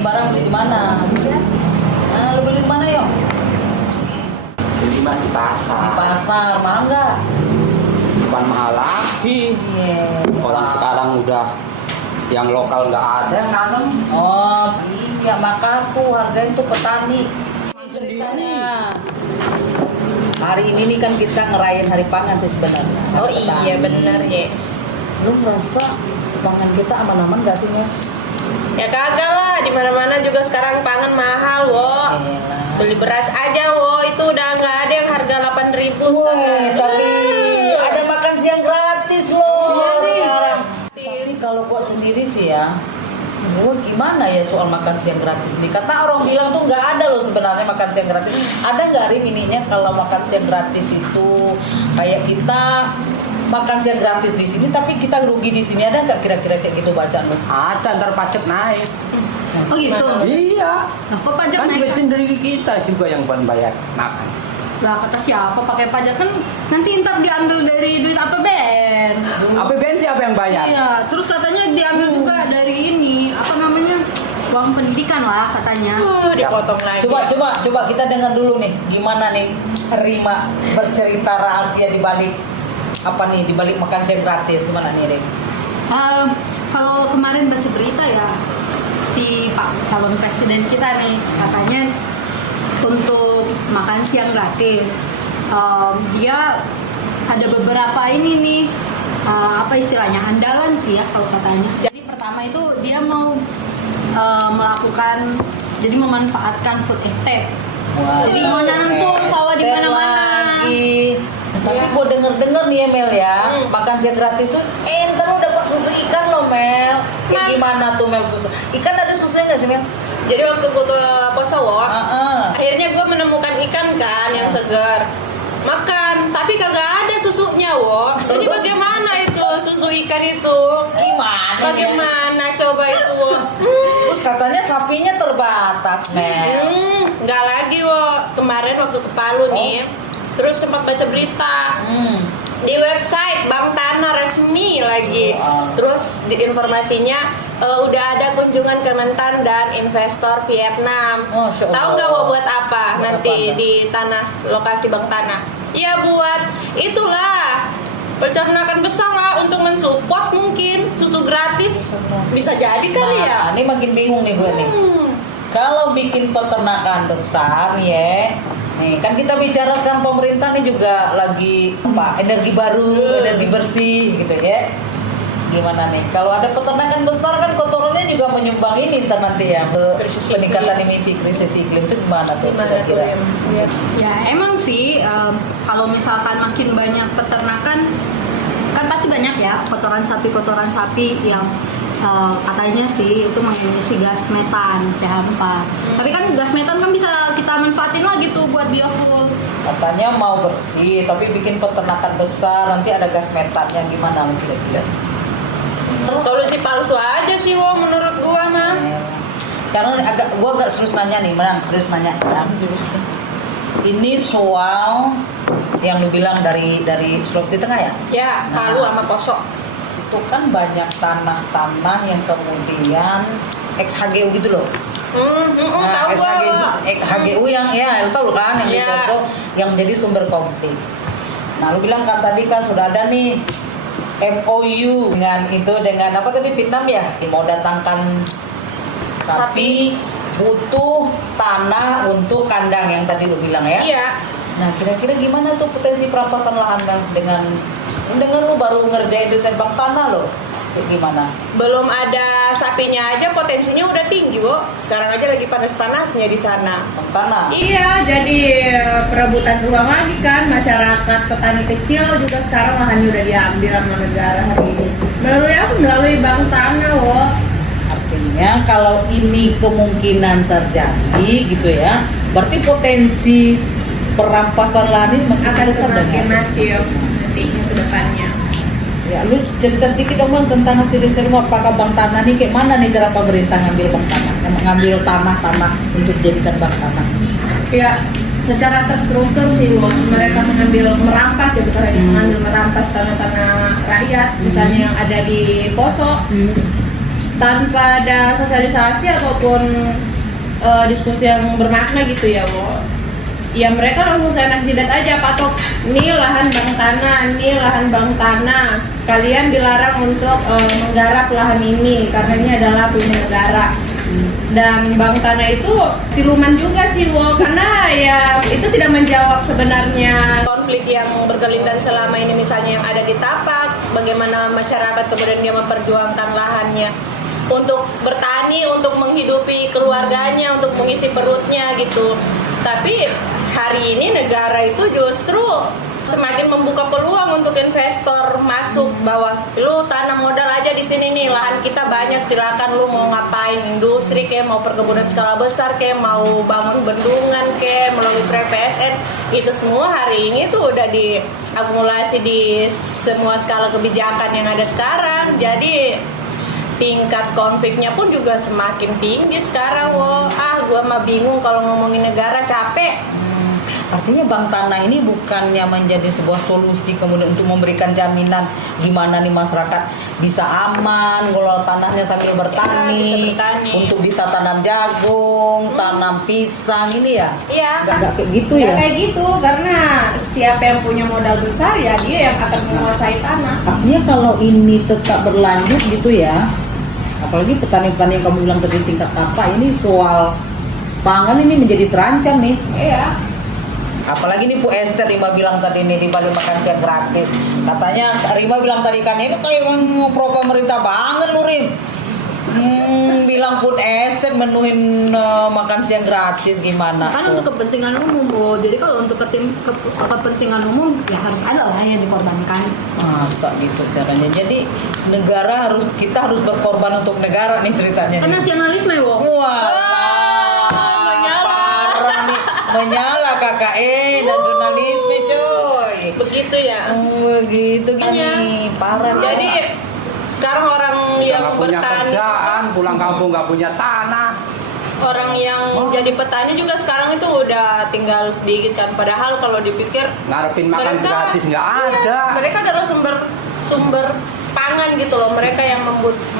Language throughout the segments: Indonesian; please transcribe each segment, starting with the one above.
barang beli di mana? Nah, lu beli di mana yuk? Beli di Di pasar. pasar, mahal nggak? Bukan mahal lagi. Iya. Orang sekarang udah yang lokal nggak ada yang nanam. Oh iya, maka tuh harganya tuh petani. Ceritanya. Hari ini nih kan kita ngerayain hari pangan sih sebenarnya. Oh Hari iya petani. benar ya. Lu merasa pangan kita aman-aman gak sih Mel? Ya kagak lah, di mana-mana juga sekarang pangan mahal, wo. Elah. Beli beras aja, wo, itu udah nggak ada yang harga 8.000 Woi, sekarang. tapi ada makan siang gratis loh Iya nih. sekarang. Tapi kalau gua sendiri sih ya, gua gimana ya soal makan siang gratis nih? Kata orang bilang tuh nggak ada loh sebenarnya makan siang gratis. Ada nggak Rim ininya kalau makan siang gratis itu kayak kita makan siang gratis di sini tapi kita rugi di sini, ada nggak kira-kira kayak gitu bacaan lo? Ada, ntar pajak naik. Oh gitu. Iya. Nah, kok pajak Kan naik? duit sendiri kita juga yang bayar makan. Lah kata siapa pakai pajak, kan nanti ntar diambil dari duit APBN. APBN siapa yang bayar? Iya, terus katanya diambil juga dari ini, apa namanya? Uang pendidikan lah katanya. Dipotong lagi. Coba kita dengar dulu nih gimana nih Rima bercerita rahasia di balik apa nih, di balik makan siang gratis gimana nih Rim? Kalau kemarin baca berita ya, si Pak calon presiden kita nih katanya untuk makan siang gratis, dia ada beberapa ini nih, apa istilahnya, andalan sih ya kalau katanya. Jadi pertama itu dia mau melakukan, jadi memanfaatkan food estate. Wah, Jadi mau nanam tuh sawah di mana-mana. lagi. Tapi gue denger nih ya Mel ya, makan siang gratis tuh ntar lu dapat susu ikan loh Mel. Kayak gimana tuh Mel susu? Ikan ada susunya nggak sih Mel? Jadi waktu gue tuh puasa, wo, Heeh. akhirnya gue menemukan ikan kan yang segar. Makan, tapi kagak ada susunya, wo. Jadi bagaimana itu susu ikan itu? Gimana? Bagaimana coba itu, wo? Terus katanya sapinya terbatas Mel. Nggak lagi, wo. Kemarin waktu ke Palu nih, terus sempat baca berita di website Bank Tanah resmi lagi. Terus di informasinya udah ada kunjungan Kementan dan investor Vietnam. Masya Allah. Tahu nggak, wo, buat apa Buat nanti apa? di tanah lokasi Bank Tanah? Ya buat itulah peternakan besar lah, untuk mensupport mungkin susu gratis. Bisa jadi kali ya. Nah, ini makin bingung nih gue nih. Kalau bikin peternakan besar ya, nih kan kita bicara sekarang pemerintah nih juga lagi apa, energi baru, energi bersih gitu ya. Gimana nih? Kalau ada peternakan besar kan kotorannya juga menyumbang ini ntar nanti ya ke Krisis peningkatan emisi, krisis iklim itu gimana tuh? Gimana tuh, kira-kira? Rim? Ya emang sih, kalau misalkan makin banyak peternakan, kan pasti banyak ya kotoran sapi yang katanya sih itu mengemisi gas metan CH4. Tapi kan gas metan kan bisa kita manfaatin lagi tuh buat biofuel. Katanya mau bersih, tapi bikin peternakan besar nanti ada gas metannya, gimana kira-kira? Solusi palsu aja sih, wo, menurut gua mah. Sekarang gua agak serius nanya nih, serius nanya. Ya. Ini soal yang lu bilang dari Sulawesi Tengah ya? Ya, Palu sama Poso. Itu kan banyak tanah-tanah yang kemudian ex-HGU gitu loh. Tahu gua. HGU yang ya lu tahu kan, yang di Iya. Poso yang jadi sumber konflik. Nah, lu bilang kan tadi kan sudah ada nih MOU dengan apa tadi, Vietnam ya, mau datangkan sapi, butuh tanah untuk kandang yang tadi lu bilang ya. Iya. Nah, kira-kira gimana tuh potensi perampasan lahan Bang, dengan lu baru ngerjain desain bank tanah lo? Gimana? Belum ada sapinya aja potensinya udah tinggi, wo. Sekarang aja lagi panas-panasnya di sana. Bank tanah. Iya, jadi perebutan ruang lagi kan, masyarakat petani kecil juga sekarang lahannya udah diambil sama negara hari ini. Melalui bank tanah, wo. Artinya kalau ini kemungkinan terjadi gitu ya, berarti potensi perampasan lahan ini Akan semakin banyak. masif nantinya ke depannya. Ya, lu cerita sedikit dong Bang tentang hasil riset lu, apakah bank tanah nih kayak mana nih cara pemerintah ngambil bank tanah, ngambil tanah-tanah untuk dijadikan bank tanah? Ya, secara terstruktur sih, wo, mereka merampas ya, bukan hanya merampas tanah-tanah rakyat, misalnya yang ada di Poso. tanpa ada sosialisasi ataupun diskusi yang bermakna gitu ya, Wo. Ya mereka langsung seenak jidat aja patok, ini lahan bang tanah, ini lahan bang tanah, kalian dilarang untuk menggarap lahan ini karena ini adalah punya negara. Dan bang tanah itu siluman juga sih, Wo, karena ya itu tidak menjawab sebenarnya konflik yang berkelindan selama ini, misalnya yang ada di Tapak, bagaimana masyarakat kemudian dia memperjuangkan lahannya untuk bertani, untuk menghidupi keluarganya, untuk mengisi perutnya gitu. Tapi hari ini negara itu justru semakin membuka peluang untuk investor masuk, bahwa lu tanam modal aja di sini nih, lahan kita banyak, silakan lu mau ngapain, industri kayak mau perkebunan skala besar kayak mau bangun bendungan kayak melalui PSN, itu semua hari ini tuh udah diakumulasi di semua skala kebijakan yang ada sekarang. Jadi tingkat konfliknya pun juga semakin tinggi sekarang. Gua mah bingung kalau ngomongin negara, capek. Artinya bank tanah ini bukannya menjadi sebuah solusi kemudian untuk memberikan jaminan gimana nih masyarakat bisa aman ngelola tanahnya sambil bertani, untuk bisa tanam jagung, tanam pisang ini ya? Iya. Gak kayak gitu ya? Kayak gitu, karena siapa yang punya modal besar ya dia yang akan menguasai tanah. Artinya kalau ini tetap berlanjut gitu ya, apalagi petani-petani yang kamu bilang tadi tingkat apa, ini soal pangan ini menjadi terancam nih. Iya. Apalagi nih Bu Esther, Rima bilang tadi nih di Bali makan siang gratis. Katanya Rima bilang tadi kan ini kayak pro pemerintah banget lu Rim. Bilang Pun Esther menuhin makan siang gratis gimana? Kan untuk kepentingan umum, bro. Jadi kalau untuk kepentingan umum ya harus ada lah yang dikorbankan. Masa gitu caranya. Jadi kita harus berkorban untuk negara nih ceritanya. Kan nasionalisme, wo. Wah. Menyala KKN dan jurnalisme coy. Begitu ya. Begitu gini parah. Jadi sekarang orang yang punya bertani, kerjaan, pulang kampung nggak punya tanah. orang yang jadi petani juga sekarang itu udah tinggal sedikit kan. Padahal kalau dipikir Ngarepin makan gratis nggak ada. Mereka adalah sumber pangan gitu loh, mereka yang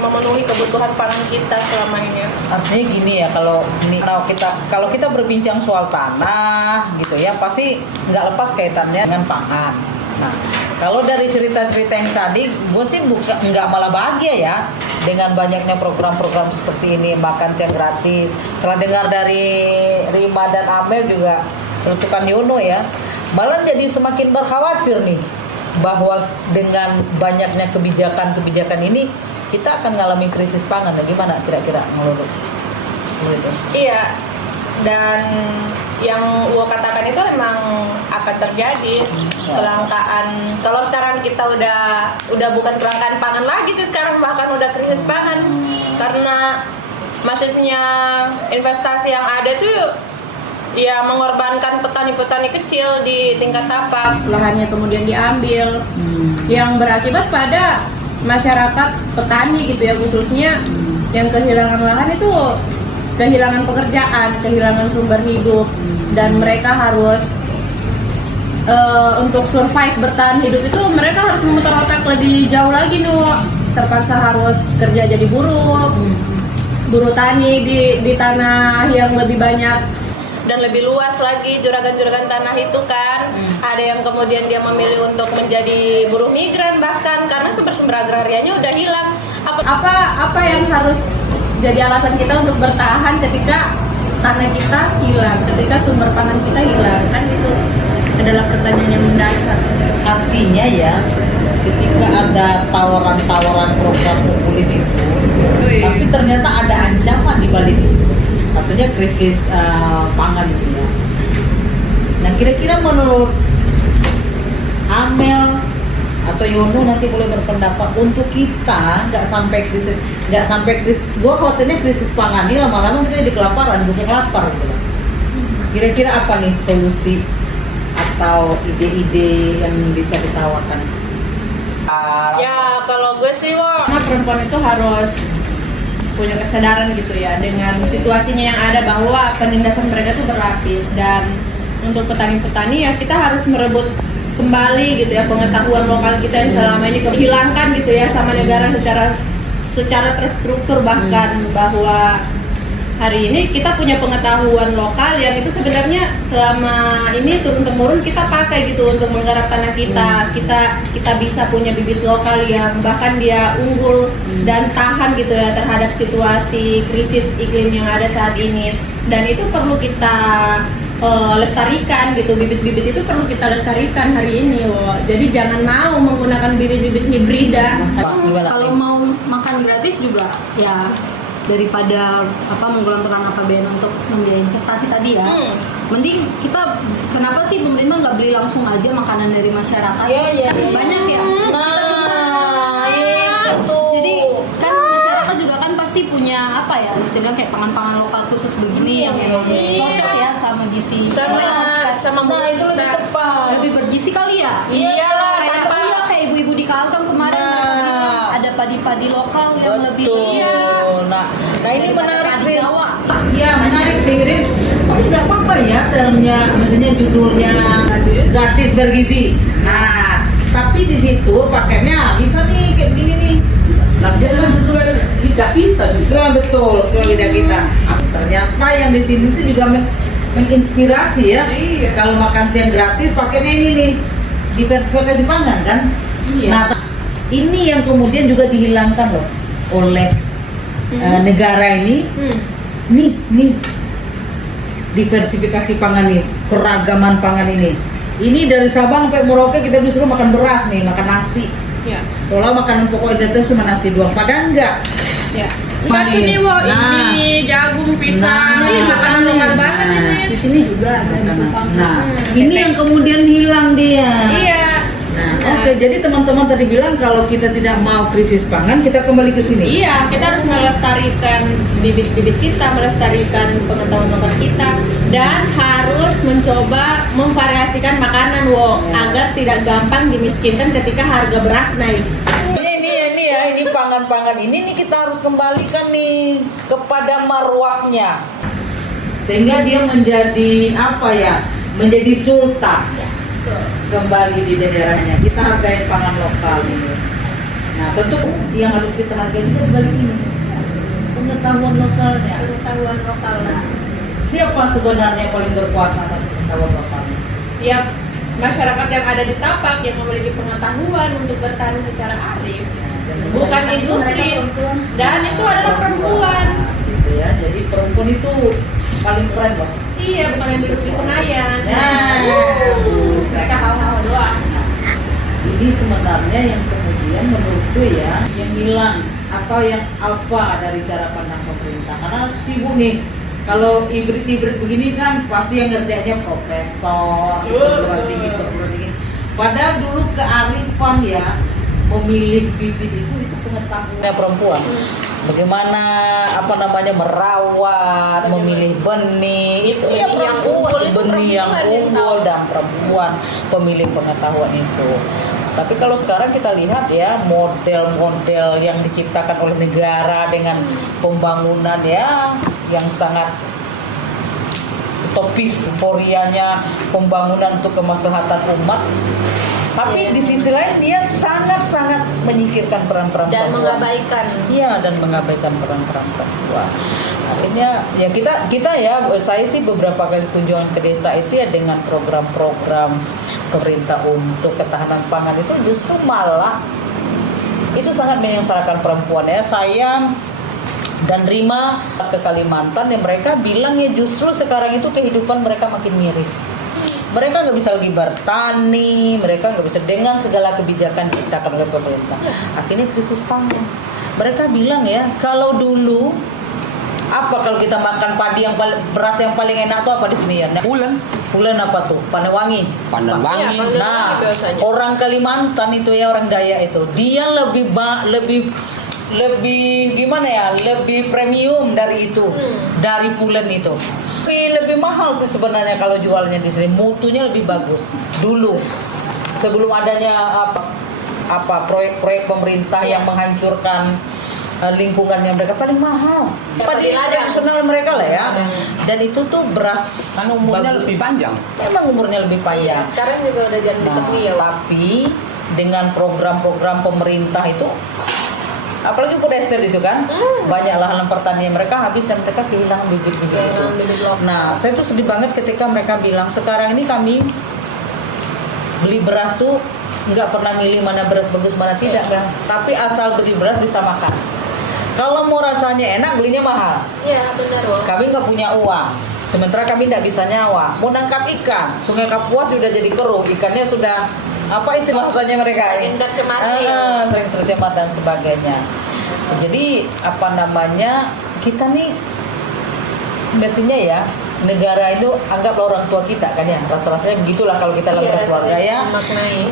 memenuhi kebutuhan pangan kita selama ini. Artinya gini ya, kalau kita berbincang soal tanah gitu ya, pasti nggak lepas kaitannya dengan pangan. Nah, kalau dari cerita-cerita yang tadi, gue sih nggak malah bahagia ya dengan banyaknya program-program seperti ini, makan siang gratis. Setelah dengar dari Rima dan Amel juga, Celutukan Yono ya, malah jadi semakin berkhawatir nih bahwa dengan banyaknya kebijakan-kebijakan ini kita akan mengalami krisis pangan. Nah, gimana kira-kira menurut gitu? Iya, dan yang gua katakan itu memang akan terjadi kelangkaan. Kalau sekarang kita udah bukan kelangkaan pangan lagi sih, sekarang bahkan udah krisis pangan karena maksudnya investasi yang ada tuh ya mengorbankan petani-petani kecil di tingkat tapak, lahannya kemudian diambil, yang berakibat pada masyarakat petani gitu ya, khususnya yang kehilangan lahan itu kehilangan pekerjaan, kehilangan sumber hidup, dan mereka harus untuk survive bertahan hidup itu mereka harus memutar otak lebih jauh lagi nih, terpaksa harus kerja jadi buruh tani di tanah yang lebih banyak dan lebih luas lagi juragan-juragan tanah itu kan. Ada yang kemudian dia memilih untuk menjadi buruh migran bahkan karena sumber-sumber agrarianya udah hilang. Apa yang harus jadi alasan kita untuk bertahan ketika tanah kita hilang, ketika sumber pangan kita hilang? Kan itu adalah pertanyaan yang mendasar. Artinya ya, ketika ada tawaran-tawaran program populis itu, tapi ternyata ada ancaman di balik itu. Satunya krisis pangan gitu ya. Nah, kira-kira menurut Amel atau Yono nanti boleh berpendapat untuk kita nggak sampai krisis. Gua khawatirnya krisis pangan ini lama-lama kita jadi kelaparan, bukan lapar gitu. Kira-kira apa nih solusi atau ide-ide yang bisa ditawarkan? Ya kalau gue sih, perempuan itu harus punya kesadaran gitu ya dengan situasinya yang ada, bahwa penindasan mereka tuh berlapis, dan untuk petani-petani ya kita harus merebut kembali gitu ya pengetahuan lokal kita yang selama ini kehilangkan gitu ya sama negara secara terstruktur bahkan bahwa hari ini kita punya pengetahuan lokal yang itu sebenarnya selama ini turun temurun kita pakai gitu untuk menggarap tanah kita. Kita bisa punya bibit lokal yang bahkan dia unggul dan tahan gitu ya terhadap situasi krisis iklim yang ada saat ini. Dan itu perlu kita lestarikan gitu, bibit-bibit itu perlu kita lestarikan hari ini loh. Jadi jangan mau menggunakan bibit-bibit hibrida. Kalau mau makan gratis juga ya daripada menggelontorkan APBN untuk membiayai investasi tadi ya, mending kita kenapa sih pemerintah nggak beli langsung aja makanan dari masyarakat? Iya. Banyak ya. Itu. Jadi kan masyarakat juga kan pasti punya istilahnya kayak pangan-pangan lokal khusus begini yang cocok ya sama gizi sama Nah itu lebih tepat. lebih bergizi kali ya. Iyalah, kayak ibu-ibu di Kalteng kemarin ada padi-padi lokal yang lebih Nah ini menarik sih. Jawa. Iya menarik sih, Rin. Nggak apa-apa ya termnya, maksudnya judulnya gratis bergizi. Nah, tapi di situ paketnya bisa nih kayak gini nih. Nah, dia kan sesuai lidah kita. Sesuai lidah kita. Ternyata yang di sini tuh juga menginspirasi ya. Kalau makan siang gratis paketnya ini nih, diversifikasi pangan kan. Nah, ini yang kemudian juga dihilangkan loh oleh negara ini. Nih diversifikasi pangan nih, keragaman pangan ini dari Sabang sampai Merauke kita disuruh makan beras nih, makan nasi Ya. seolah makanan pokok identitas cuma nasi doang, padahal enggak Ya. Batu nih ini jagung, pisang, ini makanan lokal banget ini. Di sini juga ada di Jepang. Ini yang kemudian hilang dia. Iya. Oke, jadi teman-teman tadi bilang kalau kita tidak mau krisis pangan, kita kembali ke sini. Iya, kita harus melestarikan bibit-bibit kita, melestarikan pengetahuan lokal kita, dan harus mencoba memvariasikan makanan agar tidak gampang dimiskinkan ketika harga beras naik. Ini pangan-pangan ini nih kita harus kembalikan nih kepada marwahnya, sehingga dia menjadi menjadi sultan kembali di daerahnya. Kita hargai pangan lokal ini. Nah tentu yang harus kita hargai itu kembali ini pengetahuan lokalnya. Siapa sebenarnya yang paling berkuasa atas pengetahuan lokalnya? Ya, masyarakat yang ada di tapak yang memiliki pengetahuan untuk bertani secara arif, bukan industri, dan itu adalah perempuan. Gitu ya, jadi perempuan itu paling keren loh. Iya, bukan yang duduk di Senayan. Mereka hawa-hawa doang. Ini sebenarnya yang kemudian menurutku ya yang hilang atau yang alfa dari cara pandang pemerintah, karena sibuk nih. Kalau hibrid begini kan pasti yang ngerjainnya profesor, perguruan tinggi. Padahal dulu kearifan ya memilih bibit itu pengetahuan perempuan. Bagaimana merawat, memilih benih itu ya perempuan, benih yang unggul dan perempuan pemilih pengetahuan itu. Tapi kalau sekarang kita lihat ya model-model yang diciptakan oleh negara dengan pembangunan ya yang sangat utopis, euforianya pembangunan untuk kemaslahatan umat. Tapi di sisi lain dia sangat-sangat menyingkirkan peran-peran dan perempuan. mengabaikan. Iya, dan mengabaikan peran-peran perempuan. Akhirnya ya kita ya, saya sih beberapa kali kunjungan ke desa itu ya dengan program-program pemerintah untuk ketahanan pangan itu justru malah itu sangat menyengsarakan perempuan ya. Saya dan Rima ke Kalimantan yang mereka bilang ya justru sekarang itu kehidupan mereka makin miris. Mereka nggak bisa lagi bertani, mereka nggak bisa dengan segala kebijakan diciptakan oleh pemerintah. Akhirnya krisis pangan. Mereka bilang ya, kalau dulu kalau kita makan padi yang beras yang paling enak tuh apa di sini ya? Pulen apa tuh? Pandan-wangi. Nah, orang Kalimantan itu ya, orang Dayak itu, dia lebih gimana ya? Lebih premium dari itu, dari pulen itu. Lebih mahal sih sebenarnya kalau jualnya di sini, mutunya lebih bagus. Dulu sebelum adanya proyek-proyek pemerintah yang menghancurkan lingkungan yang mereka paling mahal. Padi tradisional mereka lah ya. Dan itu tuh beras umurnya lebih panjang. Emang umurnya lebih panjang. Sekarang juga udah jarang ditemui ya. Tapi dengan program-program pemerintah itu apalagi polyester itu kan, banyak lahan pertanian mereka habis dan mereka kehilangan bibit-bibit itu. Nah, saya tuh sedih banget ketika mereka bilang sekarang ini kami beli beras tuh nggak pernah milih mana beras bagus mana tidak, kan? Tapi asal beli beras bisa makan. Kalau mau rasanya enak belinya mahal. Iya benar loh. Kami nggak punya uang, sementara kami nggak bisa nyawa. Mau nangkap ikan, Sungai Kapuas sudah jadi keruh, ikannya sudah apa istilahnya mereka? Sering tercemar. Sering tercemar dan sebagainya. Jadi apa namanya, kita nih mestinya ya negara itu anggaplah orang tua kita kan ya, rasa-rasanya begitulah kalau kita dalam keluarga ya,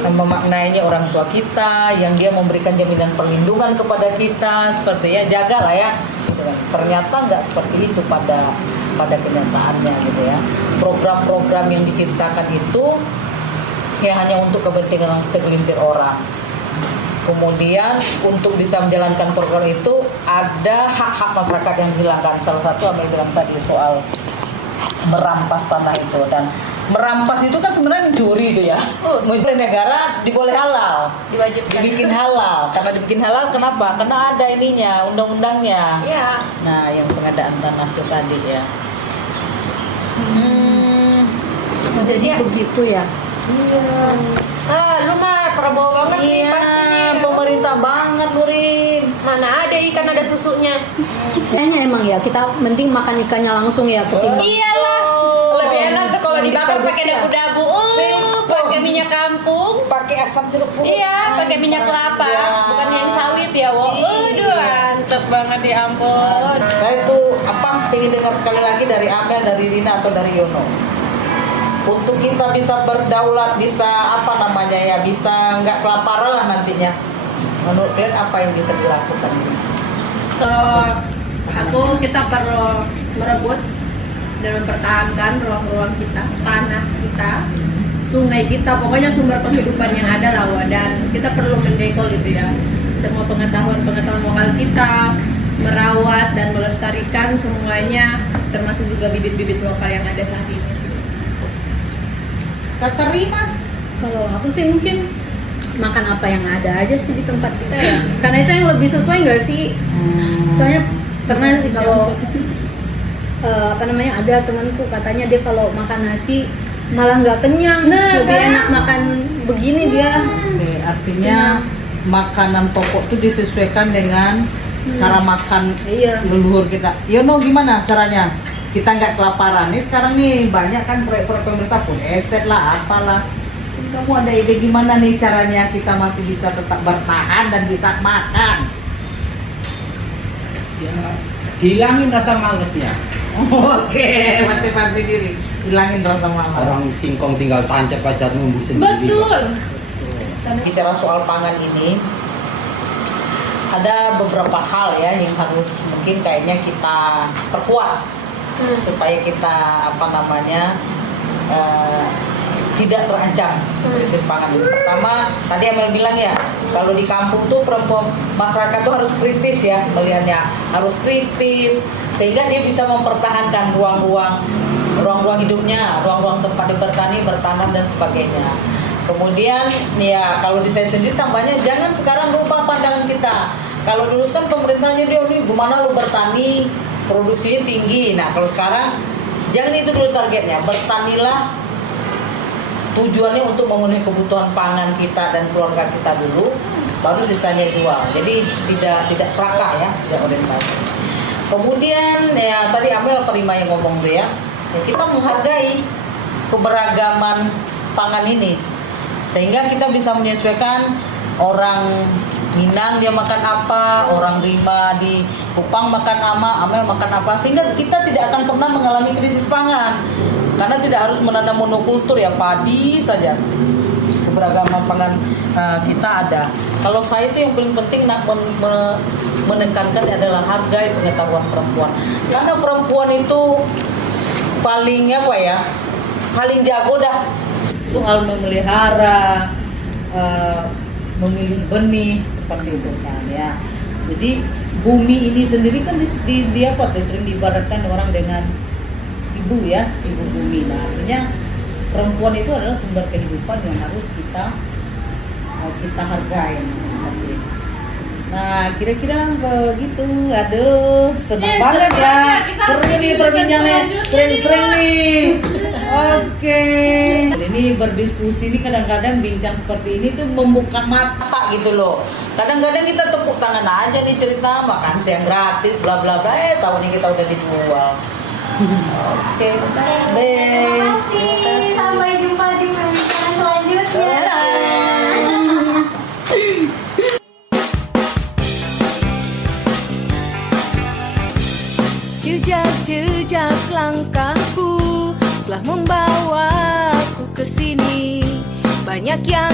memaknainya orang tua kita yang dia memberikan jaminan perlindungan kepada kita, seperti ya jagalah ya. Ternyata nggak seperti itu pada kenyataannya gitu ya. Program-program yang diciptakan itu ya hanya untuk kepentingan segelintir orang. Kemudian untuk bisa menjalankan program itu ada hak-hak masyarakat yang dihilangkan. Salah satu yang bilang tadi soal merampas tanah itu, dan merampas itu kan sebenarnya mencuri itu ya. Mulai negara diboleh halal, Diwajibkan. dibikin halal. Karena dibikin halal kenapa? Karena ada ininya, undang-undangnya. Iya. Nah, yang pengadaan tanah itu tadi ya. Jadi begitu ya. Lu mah Prabowo banget nih pasti nih. Pemerintah banget, Nurin. Mana ada ikan ada susunya. Kayaknya emang ya kita mending makan ikannya langsung ya ketimbang. Iyalah. Lebih enak tuh kalau dibakar pakai dabu-dabu. Pakai minyak kampung. Pakai asam jeruk purut. Iya, pakai minyak kelapa, bukan yang sawit ya, Wo. Aduh, mantep banget ya ampun. Saya tuh ingin dengar sekali lagi dari Amel, dari Rina atau dari Yono. Untuk kita bisa berdaulat, bisa bisa nggak kelaparan lah nantinya. Menurut kalian apa yang bisa dilakukan? Kalau kita perlu merebut dan mempertahankan ruang-ruang kita, tanah kita, sungai kita, pokoknya sumber penghidupan yang ada lah, dan kita perlu mendekol itu ya. Semua pengetahuan lokal kita, merawat dan melestarikan semuanya, termasuk juga bibit-bibit lokal yang ada saat ini. Kata Rina, Kalau aku sih mungkin makan apa yang ada aja sih di tempat kita ya. Karena itu yang lebih sesuai nggak sih? Soalnya pernah sih kalau ada temanku katanya dia kalau makan nasi malah nggak kenyang, lebih enak makan begini dia. Oke, artinya makanan pokok itu disesuaikan dengan cara makan leluhur kita. Yono gimana caranya? Kita nggak kelaparan nih sekarang nih, banyak kan proyek-proyek pemerintah pun estet lah apalah. Kamu ada ide gimana nih caranya kita masih bisa tetap bertahan dan bisa makan? Ya, hilangin rasa malesnya. Oke, motivasi diri, hilangin rasa malas. Orang singkong tinggal tancap aja numbuh sendiri. Betul. Bicara soal pangan ini, ada beberapa hal ya yang harus mungkin kayaknya kita perkuat supaya kita tidak terancam krisis pangan ini. Pertama, tadi Amel bilang ya, kalau di kampung tuh perempuan masyarakat tuh harus kritis ya melihatnya, harus kritis sehingga dia bisa mempertahankan ruang-ruang hidupnya, ruang-ruang tempat bertani, bertanam dan sebagainya. Kemudian ya kalau di saya sendiri tambahnya jangan sekarang lupa pandangan kita. Kalau dulu kan pemerintahnya dia gimana lu bertani, produksinya tinggi. Nah kalau sekarang jangan itu dulu targetnya, bertanilah tujuannya untuk memenuhi kebutuhan pangan kita dan keluarga kita dulu, baru sisanya jual. Jadi tidak serakah ya, tidak orientasi. Kemudian ya tadi Amel Prima yang ngomong tuh ya, kita menghargai keberagaman pangan ini sehingga kita bisa menyesuaikan. Orang Minang dia makan apa, orang Rima di Kupang makan apa, Amel makan apa, sehingga kita tidak akan pernah mengalami krisis pangan karena tidak harus menanam monokultur ya, padi saja. Keberagaman pangan kita ada. Kalau saya itu yang paling penting menekankan adalah hargai pengetahuan perempuan, karena perempuan itu paling jago dah soal memelihara, memilih benih seperti itu kan ya. Jadi bumi ini sendiri kan sering diibaratkan orang dengan ibu ya, ibu bumi. Nah artinya perempuan itu adalah sumber kehidupan yang harus kita hargai seperti itu. Nah, kira-kira begitu. Aduh, senang banget seru ya. banget. Kita Seru harus nih bikin perbincangannya. selanjutnya Keren-keren nih. Oke. Ini berdiskusi ini kadang-kadang bincang seperti ini tuh membuka mata gitu loh. Kadang-kadang kita tepuk tangan aja nih cerita makan siang gratis bla bla bla. Tahun ini kita udah dijual. Oke, bye. Terima kasih. Sampai jumpa di perbincangan selanjutnya. Jejak-jejak langkahku telah membawaku ke sini. Banyak yang